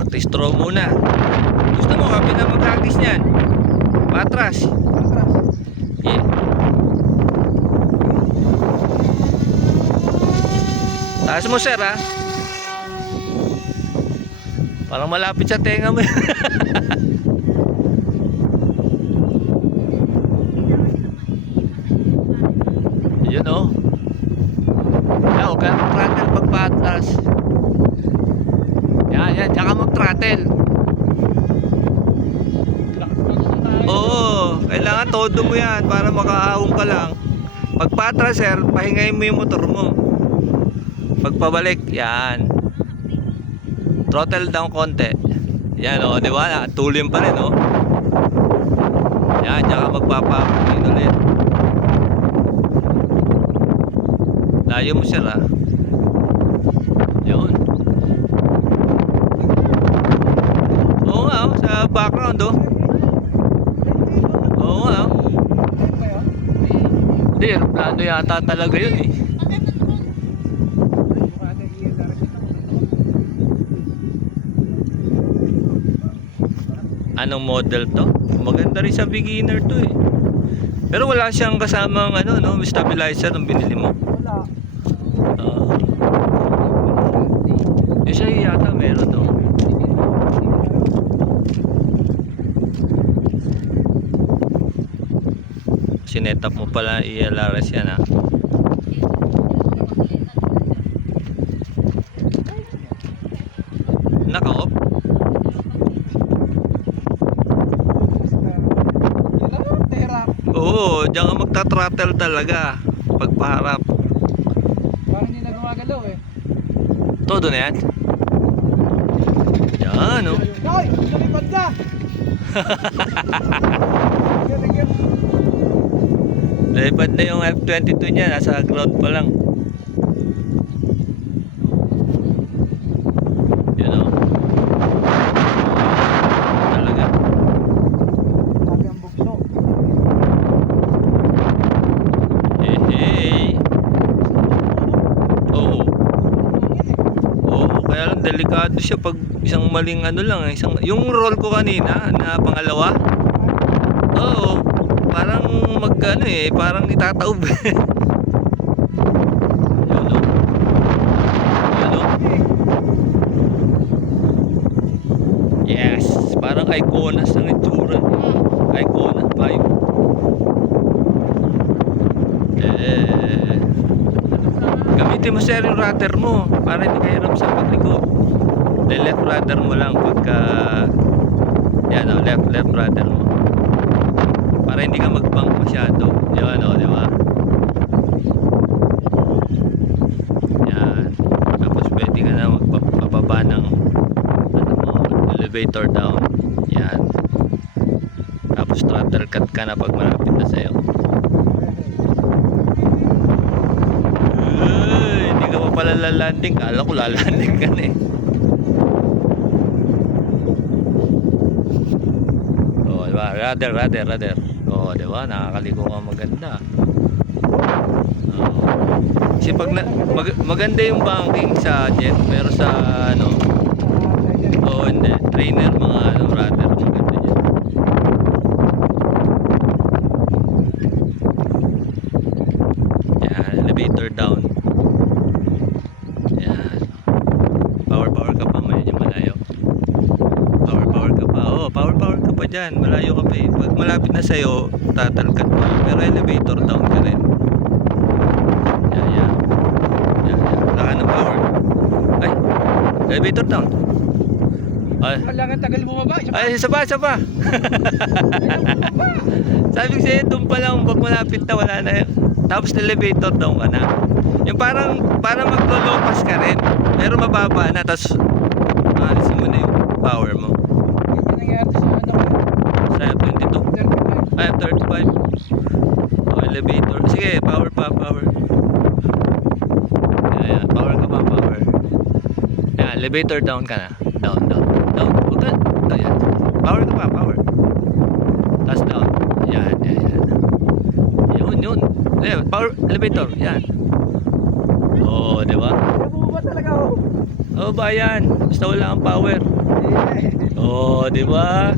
Practice throw muna. Gusto mo, kapit na mag-practice niyan. Patras. Yeah. Taas mo, sir, ha? Parang malapit sa tenga mo. Yun, oh. Yan, huwag ka mag-throttle pag patras. Yan, tsaka mag-throttle. Oo, kailangan todo mo yan para makaahon ka lang. Pag patras, sir, pahingayin mo yung motor mo. Pagpabalik, yan. Throttle down konti. Yan, oh, di ba? Tulin pa rin, oh. Yan, tsaka magpapakutin ulit. Layo mo, sir, ha? Yun. Oo nga, oh, sa background, oh. Oo nga, oh. Hindi, aeroplano yata talaga yun, eh. Anong model to? Maganda rin sa beginner to, eh. Pero wala siyang kasamang ano, no, stabilizer nung binili mo. Wala. Yung siya yata meron, no. Sinetap mo pala ELRS yan, ha. Naka-off? Oo, diyan ka magta-throttle talaga pagpaharap. Parang hindi na gumagalaw, eh. Todo na yan? Yan, oh. Ay! Lumipad ka! Lipad na yung F22 niya, nasa ground pa lang. Yun, oh. Talaga. Sabi ang bugso. Hey. Oo. Oo, kaya lang delikado siya pag isang maling ano lang, isang yung roll ko kanina na pangalawa. Oo. Parang mag-ano, eh, parang itataob. Yun, oh. Yun, oh. Yes, parang Iconas ang itsura. Icona 5. Gamitin mo, sir, yung rudder mo para hindi ka hirap sa pagliko. Left rudder mo lang pagka yan, oh, left rudder mo para hindi ka mag-bank masyado. Yan, oh, di ba? Yan. Tapos pwede ka na magpababa ng ano mo, elevator down. Yan. Tapos throttle cut ka na pag malapit na sa'yo. Hindi ka pa pala lalanding. Kala ko lalanding ka na, eh. Oh, diba? Rudder. Oh, diba? Nakakaliko ka maganda. Oh. Kasi pag maganda yung banking sa jet, pero sa ano, oh, hindi. Trainer, mga ano, rudder, maganda dyan. Yan, elevator down. Yan. Power ka pa, medyo malayo. Power ka pa. Oh, power ka pa dyan. Malayo ka pa, eh. Pag malapit na sa'yo, tatalkat mo. Pero elevator down ka rin. Yan. Saka ng power. Ay, elevator down. Ay, Kailangan tagal bumaba. isa pa. Sabi ko sa'yo, doon pa lang, pag malapit na, wala na yun. Tapos elevator down ka na. Yung parang maglo-low-pass ka rin. Pero mababa na, tapos alisin mo na yung power mo. Yung nangyari sa ano ko. Sa F22. 35. Ay, F35. Oh, elevator. Sige, power pa. Yan, power ka pa. Yan, elevator down ka na. Down. Huwag ka. Ayan. Power ka pa. Tapos down. Yan. Yun. Power, elevator. Yan. Oh, di ba? Bumaba talaga, oh. Oh, ba yan? Basta wala kang power. Oh, di ba?